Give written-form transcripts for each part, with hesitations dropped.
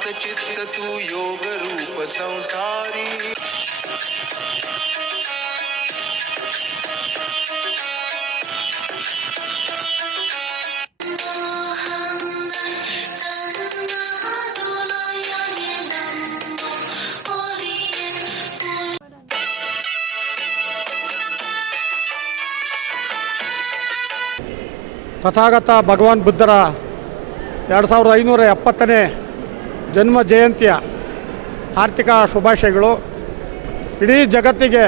शान्तचित्त तु योगरूप संसारी। ತಥಾಗತ ಭಗವಾನ್ ಬುದ್ಧರ 2570ನೇ ಜನ್ಮ ಜಯಂತಿಯ ಆರ್ಥಿಕ ಶುಭಾಶಯಗಳು. ಇಡೀ ಜಗತ್ತಿಗೆ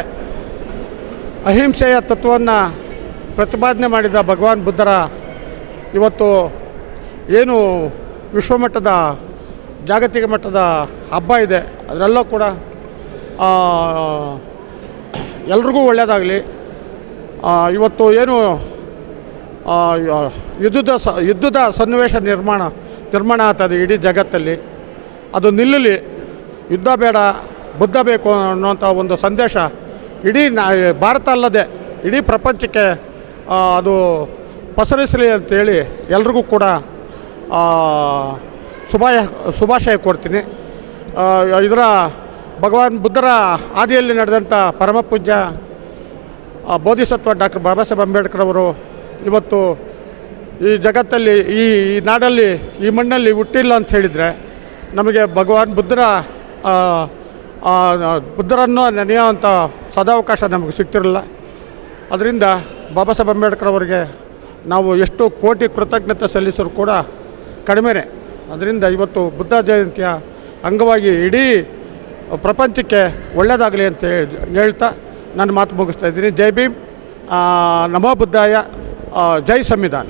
ಅಹಿಂಸೆಯ ತತ್ವವನ್ನು ಪ್ರತಿಪಾದನೆ ಮಾಡಿದ ಭಗವಾನ್ ಬುದ್ಧರ ಇವತ್ತು ಏನು ವಿಶ್ವಮಟ್ಟದ ಜಾಗತಿಕ ಮಟ್ಟದ ಹಬ್ಬ ಇದೆ, ಅದರೆಲ್ಲ ಕೂಡ ಎಲ್ರಿಗೂ ಒಳ್ಳೆಯದಾಗಲಿ. ಇವತ್ತು ಏನು ಯುದ್ಧದ ಸನ್ನಿವೇಶ ನಿರ್ಮಾಣ ಆಗ್ತದೆ ಇಡೀ ಜಗತ್ತಲ್ಲಿ, ಅದು ನಿಲ್ಲಲಿ. ಯುದ್ಧ ಬೇಡ, ಬುದ್ಧ ಬೇಕು ಅನ್ನೋಂಥ ಒಂದು ಸಂದೇಶ ಇಡೀ ಭಾರತ ಅಲ್ಲದೆ ಇಡೀ ಪ್ರಪಂಚಕ್ಕೆ ಅದು ಪಸರಿಸಲಿ ಅಂತೇಳಿ ಎಲ್ರಿಗೂ ಕೂಡ ಶುಭಾಶಯ ಕೊಡ್ತೀನಿ. ಇದರ ಭಗವಾನ್ ಬುದ್ಧರ ಹಾದಿಯಲ್ಲಿ ನಡೆದಂಥ ಪರಮಪೂಜ್ಯ ಬೋಧಿಸತ್ವ ಡಾಕ್ಟರ್ ಬಾಬಾ ಸಾಹೇಬ್ ಅಂಬೇಡ್ಕರ್ ಅವರು ಇವತ್ತು ಈ ಜಗತ್ತಲ್ಲಿ ಈ ನಾಡಲ್ಲಿ ಈ ಮಣ್ಣಲ್ಲಿ ಹುಟ್ಟಿಲ್ಲ ಅಂತ ಹೇಳಿದರೆ ನಮಗೆ ಭಗವಾನ್ ಬುದ್ಧರನ್ನು ನೆನೆಯುವಂಥ ಸದಾವಕಾಶ ನಮಗೆ ಸಿಗ್ತಿರಲಿಲ್ಲ. ಅದರಿಂದ ಬಾಬಾ ಸಾಹೇಬ್ ಅಂಬೇಡ್ಕರ್ ಅವರಿಗೆ ನಾವು ಎಷ್ಟು ಕೋಟಿ ಕೃತಜ್ಞತೆ ಸಲ್ಲಿಸರೂ ಕೂಡ ಕಡಿಮೆನೇ. ಅದರಿಂದ ಇವತ್ತು ಬುದ್ಧ ಜಯಂತಿಯ ಅಂಗವಾಗಿ ಇಡೀ ಪ್ರಪಂಚಕ್ಕೆ ಒಳ್ಳೆಯದಾಗಲಿ ಅಂತ ಹೇಳ್ತಾ ನನ್ನ ಮಾತು ಮುಗಿಸ್ತಾ ಇದ್ದೀನಿ. ಜೈ ಭೀಮ್, ನಮೋ ಬುದ್ಧಾಯ, ಜೈ ಸಂವಿಧಾನ.